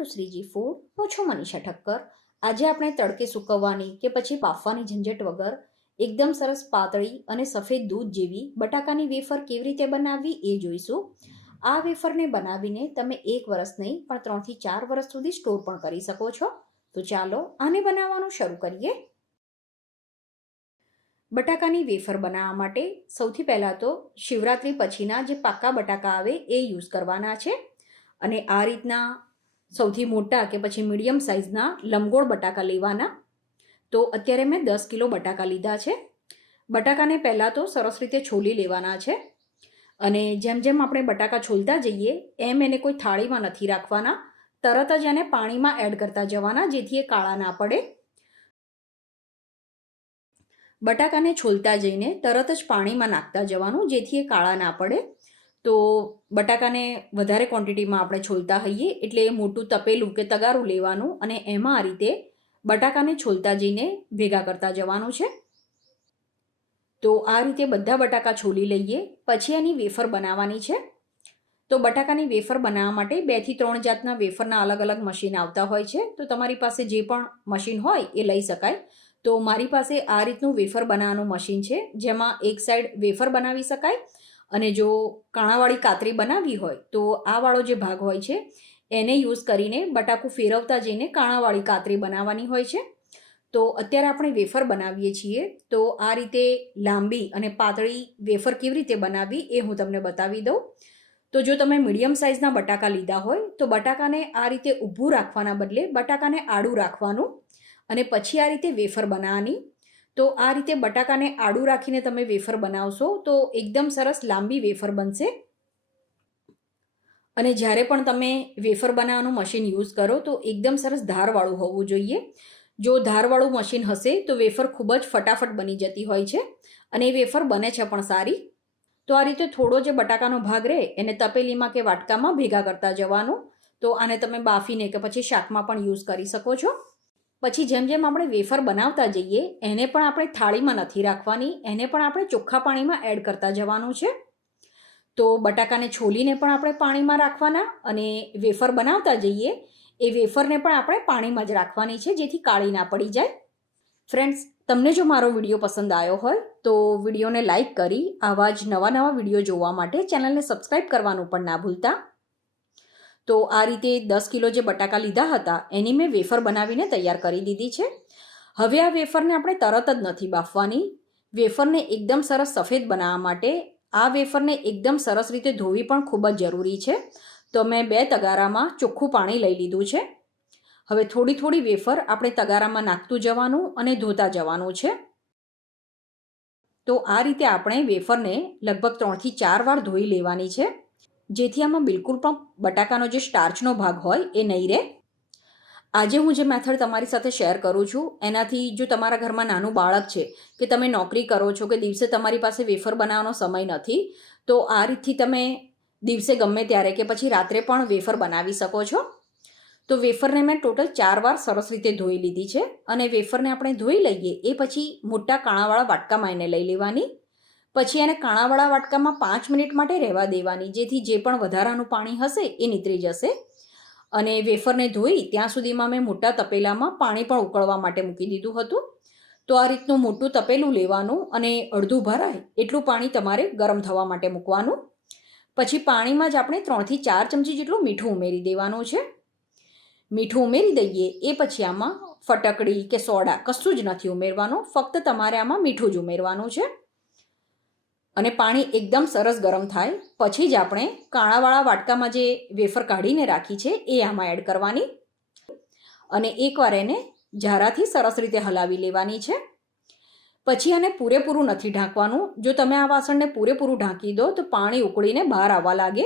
Two Shriji food. હું છું મનીષા ઠક્કર. આજે આપણે તડકે સૂકવવાની કે પછી બાફવાની ઝંઝટ વગર એકદમ સરસ પાતળી અને સફેદ દૂધ જેવી બટાકાની વેફર કેવી રીતે બનાવવી એ જોઈશું. આ વેફરને બનાવીને તમે 1 વર્ષ નહીં પણ 3 થી 4 વર્ષ સુધી સ્ટોર પણ કરી શકો છો. તો ચાલો આને બનાવવાનું શરૂ કરીએ. બટાકાની વેફર બનાવવા માટે સૌથી પહેલાં તો શિવરાત્રી પછીના જે પાકા બટાકા આવે એ યુઝ કરવાના છે. અને આ રીતના સૌથી મોટા કે પછી મીડિયમ સાઇઝના લંબગોળ બટાકા લેવાના. તો અત્યારે મેં 10 કિલો બટાકા લીધા છે. બટાકાને પહેલાં તો સરસ રીતે છોલી લેવાના છે. અને જેમ જેમ આપણે બટાકા છોલતા જઈએ એમ એને કોઈ થાળીમાં નથી રાખવાના, તરત જ એને પાણીમાં એડ કરતા જવાના, જેથી એ કાળા ના પડે. બટાકાને છોલતા જઈને તરત જ પાણીમાં નાખતા જવાનું, જેથી એ કાળા ના પડે. તો બટાકાને વધારે ક્વોન્ટિટીમાં આપણે છોલતા હોઈએ એટલે મોટું તપેલું કે તગારું લેવાનું અને એમાં આ રીતે બટાકાને છોલતા જઈને ભેગા કરતા જવાનું છે. તો આ રીતે બધા બટાકા છોલી લઈએ. પછી એની વેફર બનાવવાની છે. તો બટાકાની વેફર બનાવવા માટે 2 થી 3 જાતના વેફરના અલગ અલગ મશીન આવતા હોય છે. તો તમારી પાસે જે પણ મશીન હોય એ લઈ શકાય. તો મારી પાસે આ રીતનું વેફર બનાવવાનું મશીન છે, જેમાં એક સાઈડ વેફર બનાવી શકાય અને જો કાણાવાળી કાતરી બનાવવી હોય તો આ વાળો જે ભાગ હોય છે એને યુઝ કરીને બટાકું ફેરવતા જઈને કાણાવાળી કાતરી બનાવવાની હોય છે. તો અત્યારે આપણે વેફર બનાવીએ છીએ, તો આ રીતે લાંબી અને પાતળી વેફર કેવી રીતે બનાવવી એ હું તમને બતાવી દઉં. તો જો તમે મીડિયમ સાઇઝના બટાકા લીધા હોય તો બટાકાને આ રીતે ઊભું રાખવાના બદલે બટાકાને આડું રાખવાનું અને પછી આ રીતે વેફર બનાવવાની. તો આ રીતે બટાકાને આડું રાખીને તમે વેફર બનાવશો તો એકદમ સરસ લાંબી વેફર બનશે. અને જ્યારે પણ તમે વેફર બનાવવાનું મશીન યુઝ કરો તો એકદમ સરસ ધારવાળું હોવું જોઈએ. જો ધારવાળું મશીન હશે તો વેફર ખૂબ જ ફટાફટ બની જતી હોય છે અને એ વેફર બને છે પણ સારી. તો આ રીતે થોડો જે બટાકાનો ભાગ રહે એને તપેલીમાં કે વાટકામાં ભેગા કરતા જવાનું. તો આને તમે બાફીને કે પછી શાકમાં પણ યુઝ કરી શકો છો. પછી જેમ જેમ આપણે વેફર બનાવતા જઈએ એને પણ આપણે થાળીમાં નથી રાખવાની, એને પણ આપણે ચોખ્ખા પાણીમાં એડ કરતા જવાનું છે. તો બટાકાને છોલીને પણ આપણે પાણીમાં રાખવાના અને વેફર બનાવતા જઈએ એ વેફરને પણ આપણે પાણીમાં જ રાખવાની છે, જેથી કાળી ના પડી જાય. ફ્રેન્ડ્સ, તમને જો મારો વિડીયો પસંદ આવ્યો હોય તો વિડીયોને લાઇક કરી આવા જ નવા વિડીયો જોવા માટે ચેનલને સબસ્ક્રાઈબ કરવાનું પણ ના ભૂલતા. તો આ રીતે 10 કિલો જે બટાકા લીધા હતા એની મેં વેફર બનાવીને તૈયાર કરી દીધી છે. હવે આ વેફરને આપણે તરત જ નથી બાફવાની. વેફરને એકદમ સરસ સફેદ બનાવવા માટે આ વેફરને એકદમ સરસ રીતે ધોવી પણ ખૂબ જ જરૂરી છે. તો મેં 2 તગારામાં ચોખ્ખું પાણી લઈ લીધું છે. હવે થોડી થોડી વેફર આપણે તગારામાં નાખતું જવાનું અને ધોતા જવાનું છે. તો આ રીતે આપણે વેફરને લગભગ 3 થી 4 વાર ધોઈ લેવાની છે, જેથી આમાં બિલકુલ પણ બટાકાનો જે સ્ટાર્ચનો ભાગ હોય એ નહીં રહે. આજે હું જે મેથડ તમારી સાથે શેર કરું છું એનાથી જો તમારા ઘરમાં નાનું બાળક છે કે તમે નોકરી કરો છો કે દિવસે તમારી પાસે વેફર બનાવવાનો સમય નથી, તો આ રીતથી તમે દિવસે ગમે ત્યારે કે પછી રાત્રે પણ વેફર બનાવી શકો છો. તો વેફરને મેં ટોટલ 4 વાર સરસ રીતે ધોઈ લીધી છે. અને વેફરને આપણે ધોઈ લઈએ એ પછી મોટા કાણાવાળા વાટકામાં એને લઈ લેવાની. પછી એને કાણાવાળા વાટકામાં 5 મિનિટ માટે રહેવા દેવાની, જેથી જે પણ વધારાનું પાણી હશે એ નીતરી જશે. અને વેફરને ધોઈ ત્યાં સુધીમાં મેં મોટા તપેલામાં પાણી પણ ઉકળવા માટે મૂકી દીધું હતું. તો આ રીતનું મોટું તપેલું લેવાનું અને અડધું ભરાય એટલું પાણી તમારે ગરમ થવા માટે મૂકવાનું. પછી પાણીમાં જ આપણે 3 થી 4 ચમચી જેટલું મીઠું ઉમેરી દેવાનું છે. મીઠું ઉમેરી દઈએ એ પછી આમાં ફટકડી કે સોડા કશું જ નથી ઉમેરવાનું, ફક્ત તમારે આમાં મીઠું જ ઉમેરવાનું છે. અને પાણી એકદમ સરસ ગરમ થાય પછી જ આપણે કાણાવાળા વાટકામાં જે વેફર કાઢીને રાખી છે એ આમાં એડ કરવાની અને એકવાર એને ઝારાથી સરસ રીતે હલાવી લેવાની છે. પછી આને પૂરેપૂરું નથી ઢાંકવાનું. જો તમે આ વાસણને પૂરેપૂરું ઢાંકી દો તો પાણી ઉકળીને બહાર આવવા લાગે.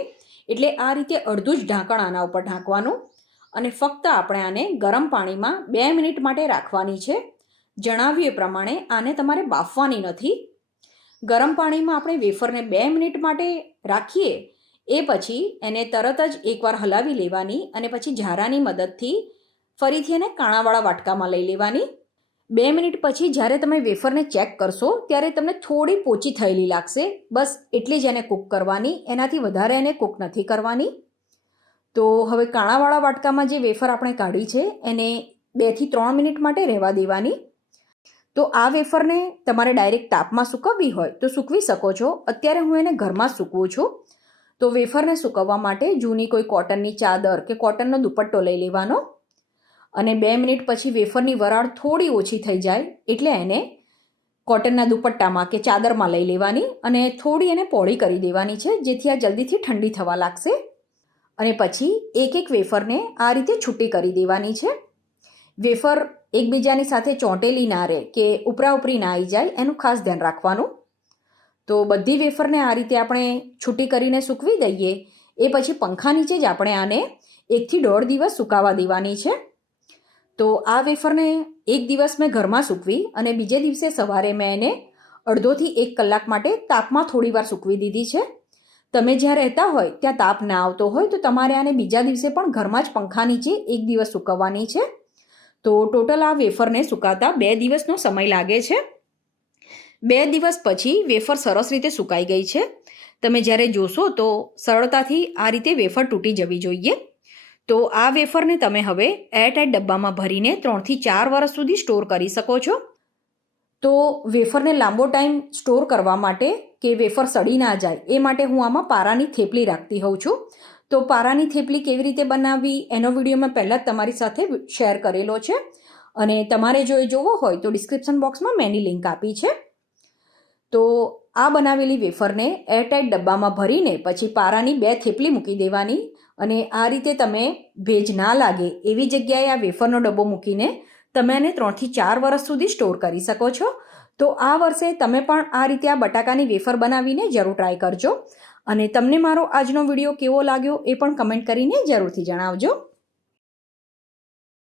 એટલે આ રીતે અડધું જ ઢાંકણ આના ઉપર ઢાંકવાનું અને ફક્ત આપણે આને ગરમ પાણીમાં 2 મિનિટ માટે રાખવાની છે. જણાવ્યું એ પ્રમાણે આને તમારે બાફવાની નથી. ગરમ પાણીમાં આપણે વેફરને 2 મિનિટ માટે રાખીએ એ પછી એને તરત જ એકવાર હલાવી લેવાની અને પછી ઝારાની મદદથી ફરીથી એને કાણાવાળા વાટકામાં લઈ લેવાની. 2 મિનિટ પછી જ્યારે તમે વેફરને ચેક કરશો ત્યારે તમને થોડી પોચી થયેલી લાગશે. બસ એટલી જ એને કૂક કરવાની, એનાથી વધારે એને કૂક નથી કરવાની. તો હવે કાણાવાળા વાટકામાં જે વેફર આપણે કાઢી છે એને 2 થી 3 મિનિટ માટે રહેવા દેવાની. તો આ વેફરને તમારે ડાયરેક્ટ તાપમાં સૂકવવી હોય તો સૂકવી શકો છો. અત્યારે હું એને ઘરમાં જ સૂકવું છું. તો વેફરને સૂકવવા માટે જૂની કોઈ કોટનની ચાદર કે કોટનનો દુપટ્ટો લઈ લેવાનો અને 2 મિનિટ પછી વેફરની વરાળ થોડી ઓછી થઈ જાય એટલે એને કોટનના દુપટ્ટામાં કે ચાદરમાં લઈ લેવાની અને થોડી એને પોળી કરી દેવાની છે, જેથી આ જલ્દીથી ઠંડી થવા લાગશે. અને પછી એક વેફરને આ રીતે છૂટી કરી દેવાની છે. વેફર એકબીજાની સાથે ચોંટેલી ના રહે કે ઉપરા ઉપરી ના આવી જાય એનું ખાસ ધ્યાન રાખવાનું. તો બધી વેફરને આ રીતે આપણે છૂટી કરીને સૂકવી દઈએ. એ પછી પંખા નીચે જ આપણે આને 1 થી 1.5 દિવસ સુકાવા દેવાની છે. તો આ વેફરને 1 દિવસ મેં ઘરમાં સૂકવી અને બીજે દિવસે સવારે મેં એને અડધો થી 1 કલાક માટે તાપમાં થોડીવાર સૂકવી દીધી છે. તમે જ્યાં રહેતા હોય ત્યાં તાપ ના આવતો હોય તો તમારે આને બીજા દિવસે પણ ઘરમાં જ પંખા નીચે 1 દિવસ સૂકવવાની છે. તો ટોટલ આ વેફરને સુકાતા 2 દિવસનો સમય લાગે છે. 2 દિવસ પછી વેફર સરસ રીતે સુકાઈ ગઈ છે. તમે જ્યારે જોશો તો સરળતાથી આ રીતે વેફર તૂટી જવી જોઈએ. તો આ વેફરને તમે હવે એરટાઇટ ડબ્બામાં ભરીને 3 થી 4 વર્ષ સુધી સ્ટોર કરી શકો છો. તો વેફરને લાંબો ટાઈમ સ્ટોર કરવા માટે કે વેફર સડી ના જાય એ માટે હું આમાં પારાની થેપલી રાખતી હોઉં છું. તો પારાની થેપલી કેવી રીતે બનાવવી એનો વિડીયો મેં પહેલાં જ તમારી સાથે શેર કરેલો છે અને તમારે જો એ જોવો હોય તો ડિસ્ક્રિપ્શન બોક્સમાં મેં એની લિંક આપી છે. તો આ બનાવેલી વેફરને એરટાઇટ ડબ્બામાં ભરીને પછી પારાની 2 થેપલી મૂકી દેવાની અને આ રીતે તમે ભેજ ના લાગે એવી જગ્યાએ આ વેફરનો ડબ્બો મૂકીને તમે એને 3 થી 4 વર્ષ સુધી સ્ટોર કરી શકો છો. તો આ વર્ષે તમે પણ આ રીતે આ બટાકાની વેફર બનાવીને જરૂર ટ્રાય કરજો અને તમને મારો આજનો વિડીયો કેવો લાગ્યો એ પણ કમેન્ટ કરીને જરૂરથી જણાવજો.